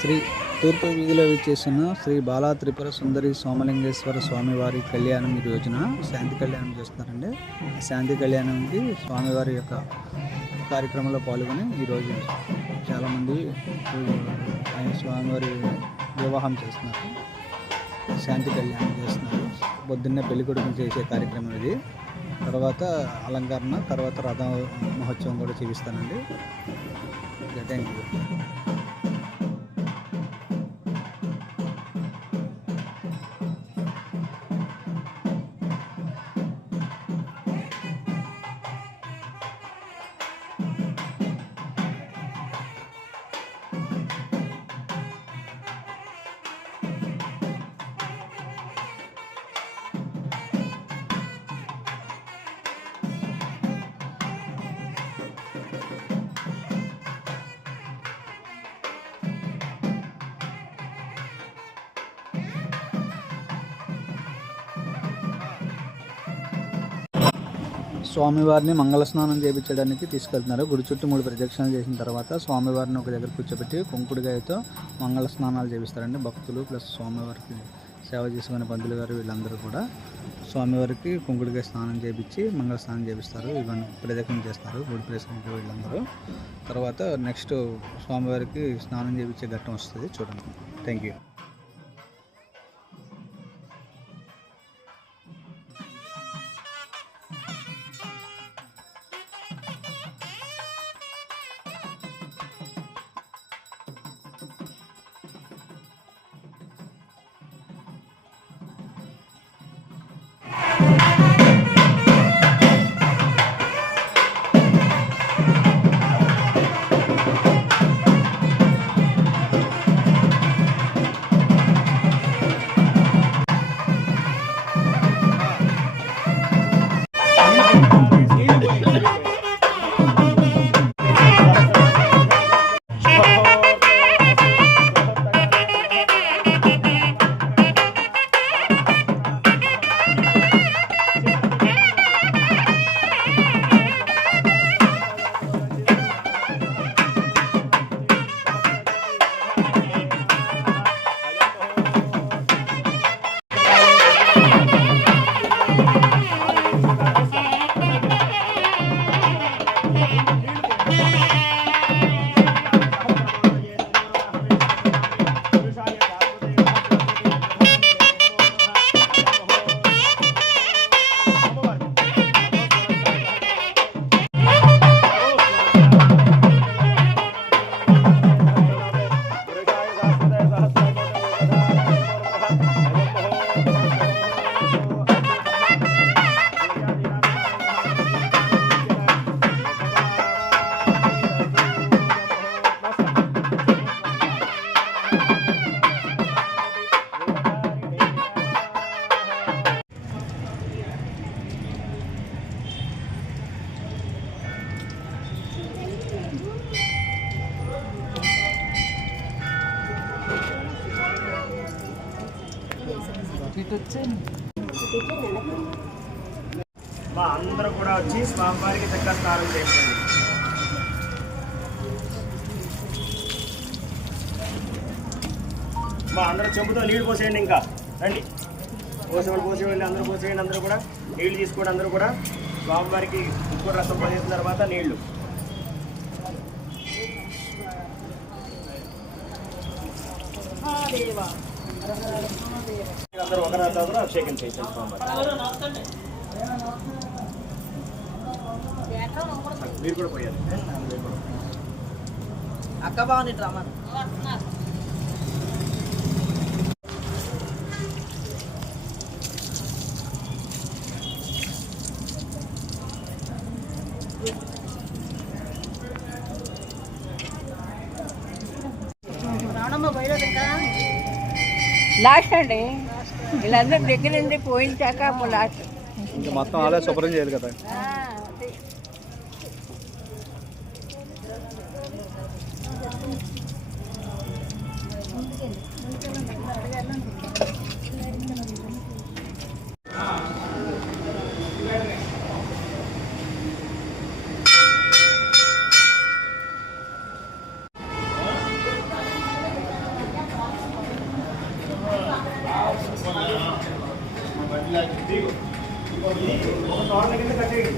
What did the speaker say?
శ్రీ తూర్పు వీధిలో విచ్చేసిన శ్రీ బాలా త్రిపుర సుందరి సోమలింగేశ్వర స్వామివారి కళ్యాణం ఈ రోజున శాంతి కళ్యాణం చేస్తున్నారండి. శాంతి కళ్యాణంకి స్వామివారి యొక్క కార్యక్రమంలో పాల్గొని ఈరోజు చాలామంది స్వామివారి వివాహం చేస్తున్నారు, శాంతి కళ్యాణం చేస్తున్నారు. పొద్దున్నే పెళ్లి కొడుకుని చేసే కార్యక్రమం ఇది. తర్వాత అలంకరణ, తర్వాత రథ మహోత్సవం కూడా చూపిస్తానండి. Thank you. స్వామివారిని మంగళ స్నానం చేయించడానికి తీసుకెళ్తున్నారు. గుడి చుట్టూ 3 ప్రదక్షిణలు చేసిన తర్వాత స్వామివారిని ఒక దగ్గర కూర్చోబెట్టి కుంకుడుగాయతో మంగళ స్నానాలు చేపిస్తారండి. భక్తులు ప్లస్ స్వామివారికి సేవ చేసుకునే పంతులు గారు వీళ్ళందరూ కూడా స్వామివారికి కుంకుడుగాయ స్నానం చేయించి మంగళ స్నానం చేపిస్తారు. ఇవన్నీ ప్రదక్షిణ చేస్తారు గుడి ప్రదక్షిణకి వీళ్ళందరూ. తర్వాత నెక్స్ట్ స్వామివారికి స్నానం చేయించే ఘట్టం వస్తుంది, చూడండి. Thank you. మా అందరూ కూడా వచ్చి స్వామివారికి చక్కగా స్నానం చేయండి. మా అందరూ చెంబుతో నీళ్ళు పోసేయండి. ఇంకా రండి, పోసేవాళ్ళు అందరూ పోసేయండి. అందరూ కూడా నీళ్ళు తీసుకోండి. అందరూ కూడా స్వామివారికి ఉప్పు రసం పోసేసిన తర్వాత నీళ్లు అందరూ ఒక రాత కూడా అభిషేకం చేయండి స్వామివారికి. మీరు కూడా పోయారు అక్క బాగుంది డ్రామా. లాస్ట్ అండి, వీళ్ళందరూ దగ్గర నుండి పోయించాక అప్పుడు లాస్ట్. ఇంకా మొత్తం అలా శుభ్రం చేయాలి కదా. ఇది ఒక తోటల కింద కట్టేయండి.